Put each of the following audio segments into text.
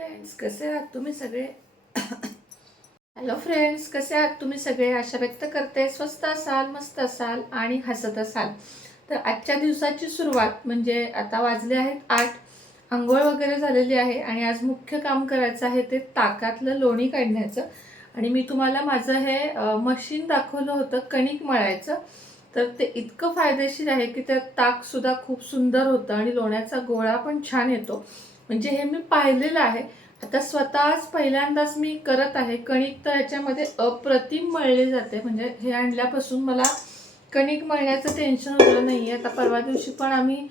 Friends कसे आहात तुम्ही सगळे? हॅलो फ्रेंड्स कसे आहात तुम्ही सगळे? आशा व्यक्त करते. स्वस्त असाल मस्त असाल आणि हसत असाल. तर आजच्या दिवसाची सुरुवात म्हणजे आता वाजले आहेत आठ आंघोळ वगैरे झालेली आहे आणि आज मुख्य काम करायचं आहे ते ताकातलं लोणी काढण्याचं. आणि मी तुम्हाला माझं हे मशीन दाखवलं होतं कणिक मळायचं. तर ते इतकं फायदेशीर आहे की त्यात ताकसुद्धा खूप सुंदर होतं आणि लोण्याचा गोळा पण छान येतो. म्हणजे हे मी पाहिलेलं आहे. आता स्वतःच पहिल्यांदाच मी करत आहे. कणिक तर याच्यामध्ये अप्रतिम मळले जाते. म्हणजे हे आणल्यापासून मला कणिक मळण्याचं टेन्शन होतं नाही आहे आता परवा दिवशी पण आम्ही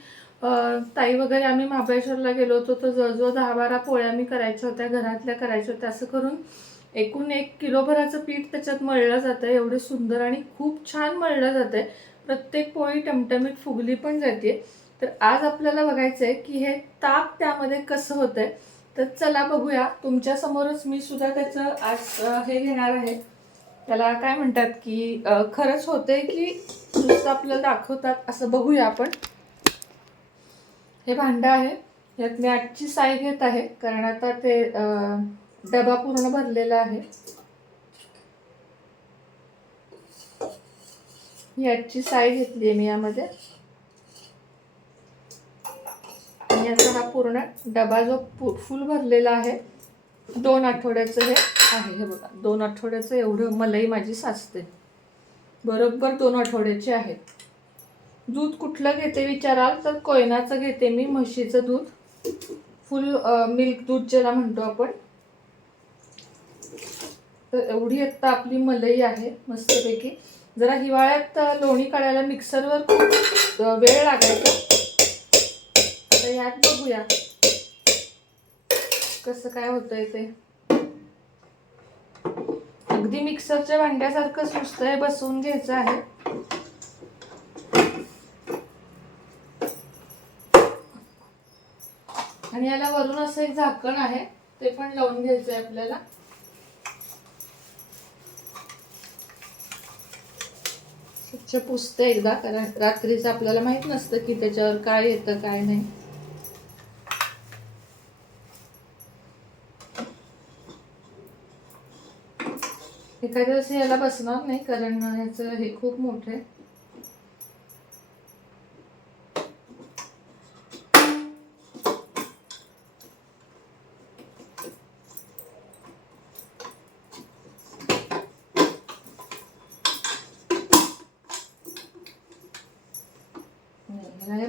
ताई वगैरे आम्ही महाबळेश्वरला गेलो होतो. तर जवळजवळ दहा बारा पोळ्या मी करायच्या होत्या. घरातल्या करायच्या होत्या. असं करून एकूण एक किलोभराचं पीठ त्याच्यात मळलं जातं एवढे सुंदर आणि खूप छान मळलं जातं प्रत्येक पोळी टमटमीत फुगली पण जाते तर आज आपल्याला बघायचं आहे की हे ताक त्यामध्ये कसं होतंय. तर चला बघूया. तुमच्या समोरच मी सुद्धा त्याचं आज हे घेणार आहे. त्याला काय म्हणतात की खरंच होते की नुसतं आपल्याला दाखवतात असं बघूया आपण. हे भांडं आहे. यात मी आजची साय घेत आहे. कारण आता ते डबा पूर्ण भरलेला आहे. ही आजची साय घेतली आहे मी यामध्ये. आणि याचा हा पूर्ण डबा जो पु- फुल भरलेला आहे दोन आठवड्याचं हे आहे. हे बघा दोन आठवड्याचं एवढं मलई माझी साचते. बरोबर दोन आठवड्याची आहे. दूध कुठलं घेते विचाराल? तर कोयनाचं घेते मी म्हशीचं दूध. फुल मिल्क दूध ज्याला म्हणतो आपण. तर एवढी आत्ता आपली मलई आहे मस्तपैकी. जरा हिवाळ्यात लोणी काढायला मिक्सरवर खूप वेळ लागायचा. ह्यात बघूया. कसं काय होतंय ते. अगदी मिक्सरच्या भांड्यासारखं सुचतंय बसवून घ्यायचं आहे. आणि याला वरून असं एक झाकण आहे ते पण लावून घ्यायचं आहे आपल्याला. स्वच्छ पुसतं एकदा कारण रात्रीचं आपल्याला माहीत नसतं की त्याच्यावर काय येतं काय नाही. एखाद्या दिवशी याला बसणार नाही कारण ह्याचं हे खूप मोठं आहे.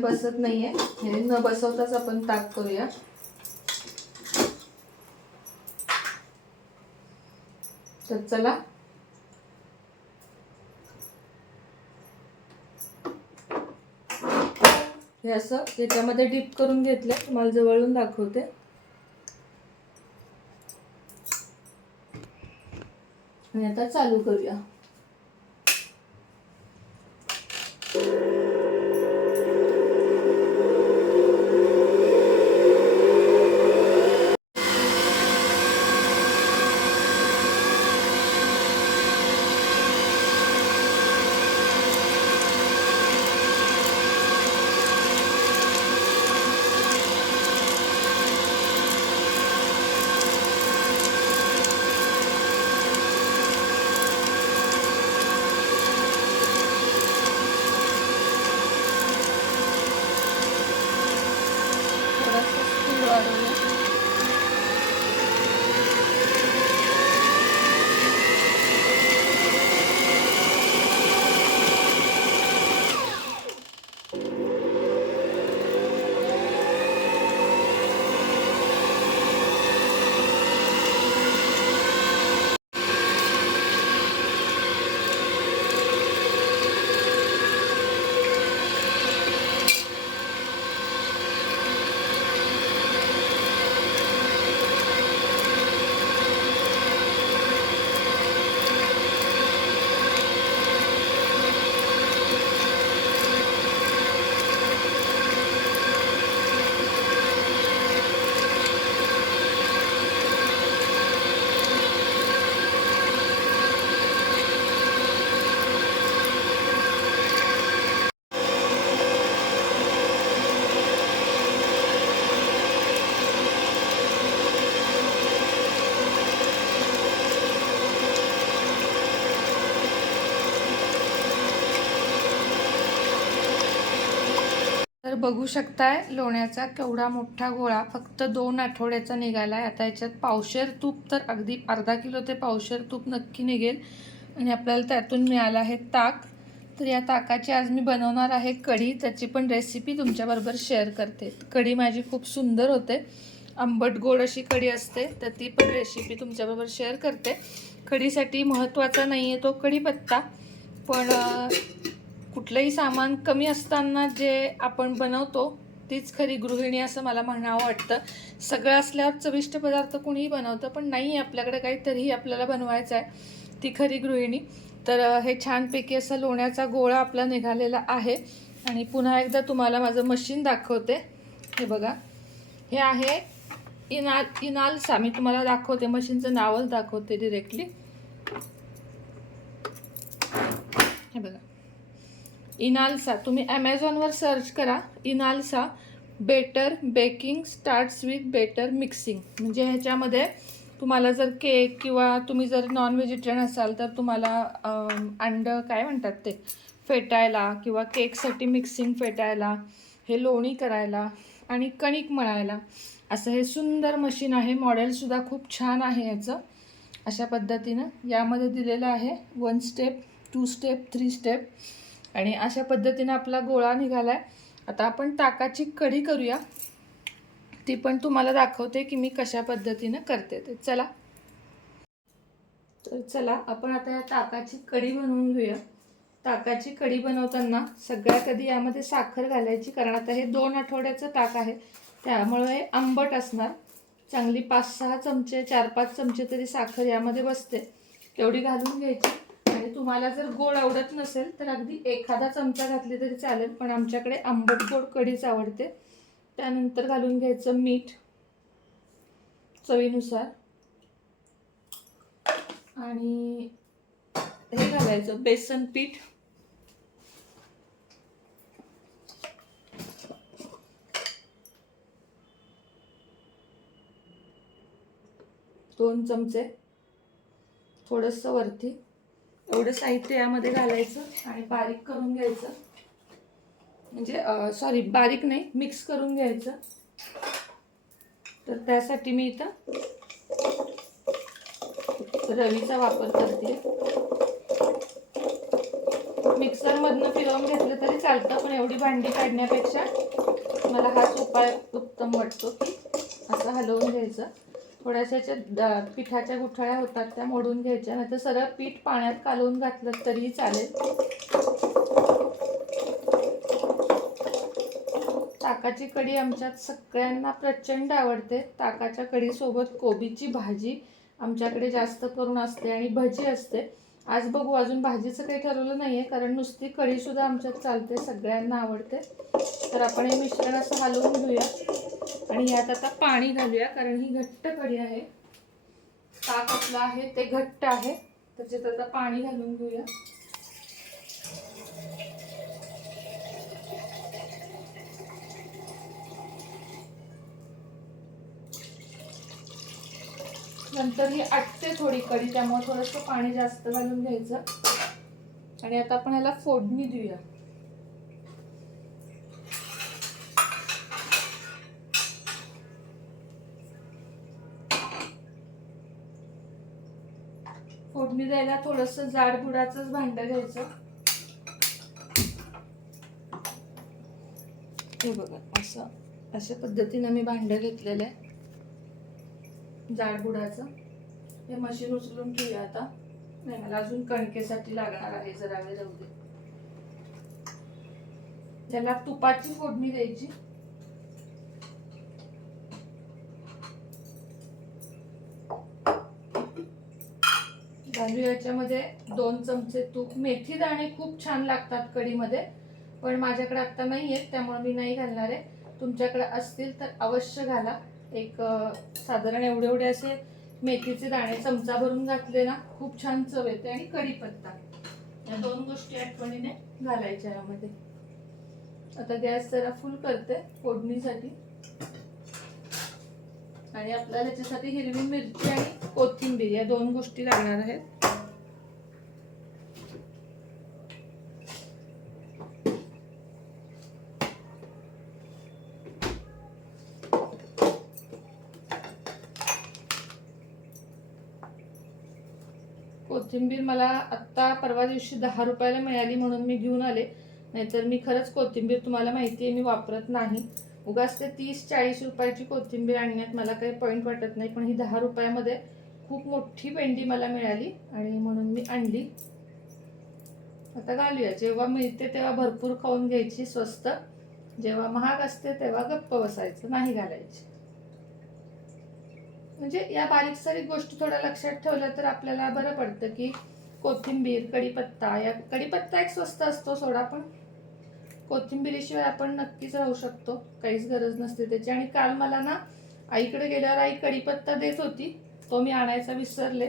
बसत नाहीये. हे न बसवताच आपण ताक करूया. तर चला. हे असं याच्यामध्ये डीप करून घेतलं तुम्हाला जवळून दाखवते. आणि आता चालू करूया. बघू शकताय लोण्याचा केवढा मोठा गोळा फक्त दोन आठवड्याचा निघाला आहे. आता याच्यात पावशेर तूप तर अगदी अर्धा किलो ते पावशेर तूप नक्की निघेल. आणि आपल्याला त्यातून मिळालं आहे ताक. तर या ताकाची आज मी बनवणार आहे कढी. त्याची पण रेसिपी तुमच्याबरोबर शेअर करते. कढी माझी खूप सुंदर होते. आंबट गोड अशी कढी असते तर ती पण रेसिपी तुमच्याबरोबर शेअर करते. कढीसाठी महत्त्वाचा नाही आहे तो कढीपत्ता पण कुठलंही सामान कमी असताना जे आपण बनवतो तीच खरी गृहिणी असं मला म्हणावं वाटतं. सगळं असल्यावर चविष्ट पदार्थ कुणीही बनवतं पण नाही आपल्याकडे काहीतरीही आपल्याला बनवायचं आहे ती खरी गृहिणी. तर हे छानपैकी असं लोण्याचा गोळा आपला निघालेला आहे. आणि पुन्हा एकदा तुम्हाला माझं मशीन दाखवते. हे बघा. हे आहे इनाल इनालसा मी तुम्हाला दाखवते मशीनचं नावच दाखवते डिरेक्टली हे बघा. इनालसा तुम्ही ॲमेझॉनवर सर्च करा. Inalsa better baking starts with better mixing म्हणजे ह्याच्यामध्ये तुम्हाला जर केक किंवा तुम्ही जर नॉन व्हेजिटेरियन असाल तर तुम्हाला अंडं काय म्हणतात ते? फेटायला किंवा केकसाठी मिक्सिंग फेटायला हे लोणी करायला आणि कणिक मळायला. असं हे सुंदर मशीन आहे. मॉडेलसुद्धा खूप छान आहे याचं. अशा पद्धतीनं यामध्ये दिलेलं आहे. One step two step three step आणि अशा पद्धतीनं आपला गोळा निघाला आहे आता आपण ताकाची कढी करूया. ती पण तुम्हाला दाखवते की मी कशा पद्धतीनं करते ते. चला. तर चला आपण आता या ताकाची कढी बनवून घेऊया. ताकाची कढी बनवताना सगळ्यात आधी यामध्ये साखर घालायची कारण आता हे दोन आठवड्याचं ताक आहे. त्यामुळे हे आंबट असणार. चांगली पाच सहा चमचे चार पाच चमचे तरी साखर यामध्ये बसते. तेवढी घालून घ्यायची? आणि तुम्हाला जर गोड आवडत नसेल तर अगदी एखादा चमचा घातली तरी चालेल पण आमच्याकडे आंबट गोड कढीच आवडते. त्यानंतर घालून घ्यायचं मीठ चवीनुसार. आणि हे घालायचं बेसन पीठ. दोन चमचे. थोडंसं वरती. एवढं साहित्य यामध्ये घालायचं आणि बारीक करून घ्यायचं. म्हणजे सॉरी बारीक नाही मिक्स करून घ्यायचं. तर त्यासाठी मी इथं रवीचा वापर करते. मिक्सरमधनं फिरवून घेतलं तरी चालतं पण एवढी भांडी काढण्यापेक्षा मला हाच उपाय उत्तम वाटतो की असं हलवून घ्यायचं. थोड्याशा पिठाच्या गुठळ्या होतात त्या मोडून घ्यायच्या नाही तर सरळ पीठ पाण्यात कालवून घातलं तरीही चालेल. ताकाची कढी आमच्यात सगळ्यांना प्रचंड आवडते. ताकाच्या कढीसोबत कोबीची भाजी आमच्याकडे जास्त करून असते आणि भजी असते. आज बघू अजून भाजीचं काही ठरवलं नाही आहे कारण नुसती कढीसुद्धा आमच्यात चालते सगळ्यांना आवडते. तर आपण हे मिश्रण असं हलवून घेऊया. आणि यात आता पाणी घालूया कारण ही घट्ट कढी आहे. ताक आपलं आहे ते घट्ट आहे. त्याच्यात आता पाणी घालून घेऊया. नंतर ही आटते थोडी कढी त्यामुळे थोडंसं पाणी जास्त घालून घ्यायचं. आणि आता आपण याला फोडणी देऊया फोडणी द्यायला थोडंसं जाड गुडाच भांडं घ्यायचं. हे बघा असं अशा पद्धतीनं मी भांडं घेतलेलं आहे. जाड बुडाचं हे मशीन उचलून ठेवूया आता. नाही मला अजून कणकेसाठी लागणार आहे जरा वेळ राहू दे. त्याला तुपाची फोडणी द्यायची. घालू याच्यामध्ये दोन चमचे तूप मेथी दाणे खूप छान लागतात कढीमध्ये पण माझ्याकडे आत्ता नाही आहेत त्यामुळे मी नाही घालणार आहे. तुमच्याकडे असतील तर अवश्य घाला. एक साधारण एवढे एवढे असे मेथीचे दाणे चमचा भरून घातले ना खूप छान चव येते आणि कढीपत्ता. या दोन गोष्टी आठवणीने घालायच्या यामध्ये. आता गॅस जरा फुल करते फोडणीसाठी. आणि आपल्याला ह्याच्यासाठी हिरवी मिरची आणि कोथिंबीर या दोन गोष्टी लागणार आहेत. कोथिंबीर मला आत्ता परवा दिवशी दहा रुपयाला मिळाली म्हणून मी घेऊन आले. नाहीतर मी खरंच कोथिंबीर तुम्हाला माहिती आहे मी वापरत नाही. उगाच ते तीस चाळीस रुपयाची कोथिंबीर आणण्यात मला काही पॉईंट वाटत नाही पण ही दहा रुपयामध्ये खूप मोठी पेंडी मला मिळाली आणि म्हणून मी आणली. आता घालूया. जेव्हा मिळते तेव्हा भरपूर खाऊन घ्यायची स्वस्त. जेव्हा महाग असते तेव्हा गप्प बसायचं नाही घालायची. म्हणजे या बारीक सारीक गोष्टी थोड्या लक्षात ठेवल्या तर आपल्याला बरं पडतं की कोथिंबीर कढीपत्ता या कढीपत्ता एक स्वस्त असतो सोडा पण कोथिंबिरीशिवाय आपण नक्कीच राहू शकतो. काहीच गरज नसते त्याची. आणि काल मला ना आईकडे गेल्यावर आई कढीपत्ता देत होती. तो मी आणायचा विसरले.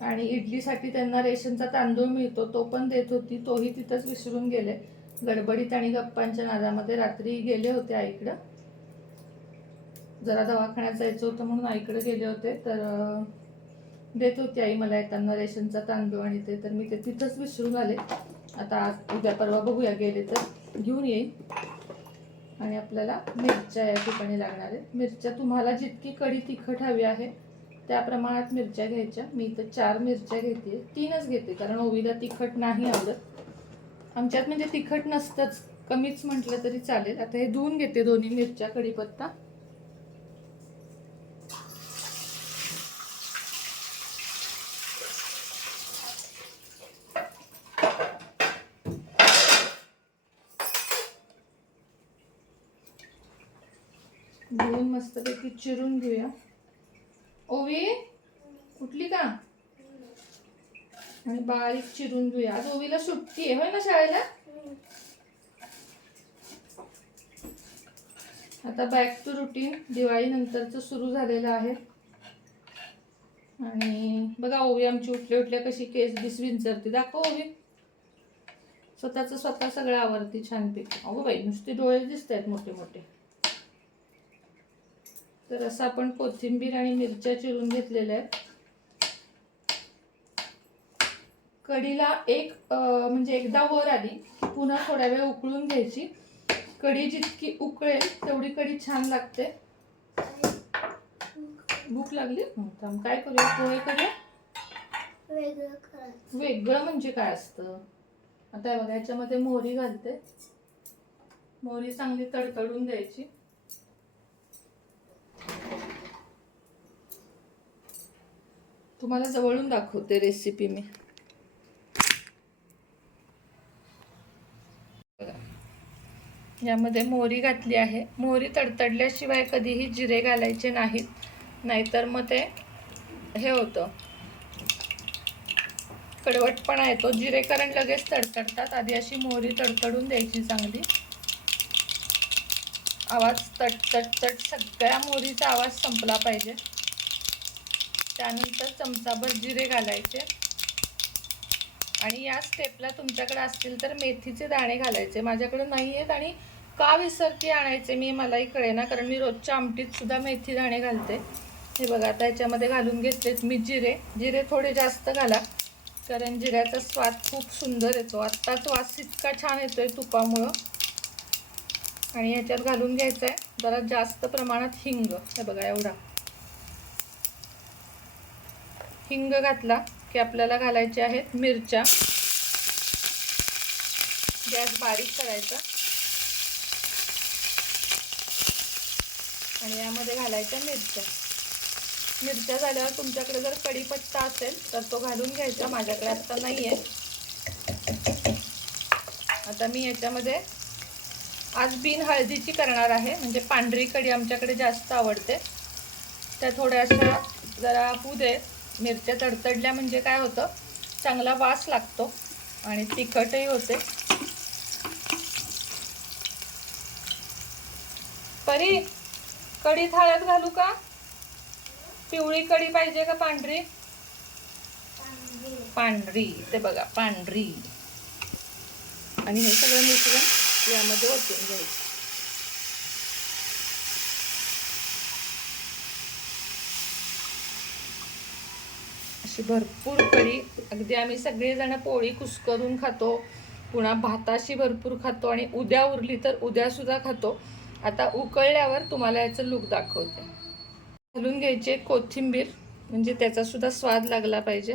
आणि इडलीसाठी त्यांना रेशनचा तांदूळ मिळतो तो पण देत होती. तोही तिथंच विसरून गेले. गडबडीत आणि गप्पांच्या नादामध्ये रात्री गेले होते आईकडं. जरा दवाखान्यात जायचं होतं म्हणून आईकडे गेले होते. तर देत होती आई मला येताना रेशनचा तांदूळ आणि ते. तर मी ते तिथंच विसरून आले. आता आज उद्या परवा बघूया गेले तर. घेऊन येईन. आणि आपल्याला मिरच्या या ठिकाणी लागणार आहेत. मिरच्या तुम्हाला जितकी कढी तिखट हवी आहे त्या प्रमाणात मिरच्या घ्यायच्या. मी इथं चार मिरच्या घेते तीनच घेते कारण ओवीला तिखट नाही आवडत. आमच्यात म्हणजे तिखट नसतंच. कमीच म्हटलं तरी चालेल. आता हे धुवून घेते दोन्ही मिरच्या कढीपत्ता धुवून मस्तपैकी चिरून घेऊया. ओवी उठली का? आणि बारीक चिरून घेऊया. आज ओवीला सुट्टी आहे होय ना शाळेला? आता बॅक टू रुटीन दिवाळीनंतरचं सुरू झालेलं आहे. आणि बघा ओवी आमची उठल्या उठल्या कशी केस बिस विंचरते. दाखव ओवी. स्वतःच स्वतः सगळं आवडती छानपैकी. अगो बाई नुसते डोळे दिसत आहेत मोठे मोठे. तर असं आपण कोथिंबीर आणि मिरच्या चिरून घेतलेल्या आहेत. कढीला एक म्हणजे एकदा वर आली की पुन्हा थोड्या वेळ उकळून घ्यायची. कढी जितकी उकळेल तेवढी कढी छान लागते. भूक लागली? काय करूया? पोहे करूया? वेगळं म्हणजे काय असतं? आता बघा याच्यामध्ये मोहरी घालते. मोहरी चांगली तडतडून द्यायची. तुम्हाला जवळून दाखवते रेसिपी मी. यामध्ये मोहरी घातली आहे. मोहरी तडतडल्याशिवाय कधीही जिरे घालायचे नाहीत. नाहीतर मग ते हे होतं. कडवटपणा येतो जिरे कारण लगेच तडतडतात. आधी अशी मोहरी तडतडून द्यायची चांगली. आवाज तट तट तट सगळ्या मोहरीचा आवाज संपला पाहिजे. त्यानंतर चमचाभर जिरे घालायचे. आणि या स्टेपला तुमच्याकडे असतील तर मेथीचे दाणे घालायचे. माझ्याकडे नाही आहेत आणि का विसरते आणायचे मी मलाही कळेना कारण मी रोजच्या आमटीत सुद्धा मेथी दाणे घालते. हे बघा आता याच्यामध्ये घालून घेतलेत मी जिरे. जिरे थोडे जास्त घाला कारण जिऱ्याचा स्वाद खूप सुंदर येतो. आत्ताच वास इतका छान येतो आहे तुपामुळं. आणि ह्याच्यात घालून घ्यायचं आहे जरा जास्त प्रमाणात हिंग. हे बघा एवढा. हिंग घातला की आपल्याला घालायचे आहेत मिरच्या. गॅस बारीक करायचा. आणि यामध्ये घालायच्या मिरच्या. मिरच्या झाल्यावर तुमच्याकडे जर कढीपत्ता असेल तर तो घालून घ्यायचा. माझ्याकडे आत्ता नाही आहे आता मी याच्यामध्ये आज बिन हळदीची करणार आहे. म्हणजे पांढरी कढी आमच्याकडे जास्त आवडते. त्या थोड्याशा जरा होऊ दे. मिरच्या तडतडल्या म्हणजे काय होतं? चांगला वास लागतो आणि तिखटही होते. परी कढीत हळद घालू का? पिवळी कढी पाहिजे का पांढरी. पांढरी. ते बघा पांढरी. आणि हे सगळं मिश्रण यामध्ये ओतून घ्यायचं. अशी भरपूर कढी. अगदी आम्ही सगळेजण पोळी कुस्करून खातो. पुन्हा भाताशी भरपूर खातो आणि उद्या उरली तर उद्यासुद्धा खातो. आता उकळल्यावर तुम्हाला याचं लुक दाखवते. घालून घ्यायचे कोथिंबीर. म्हणजे त्याचासुद्धा स्वाद लागला पाहिजे.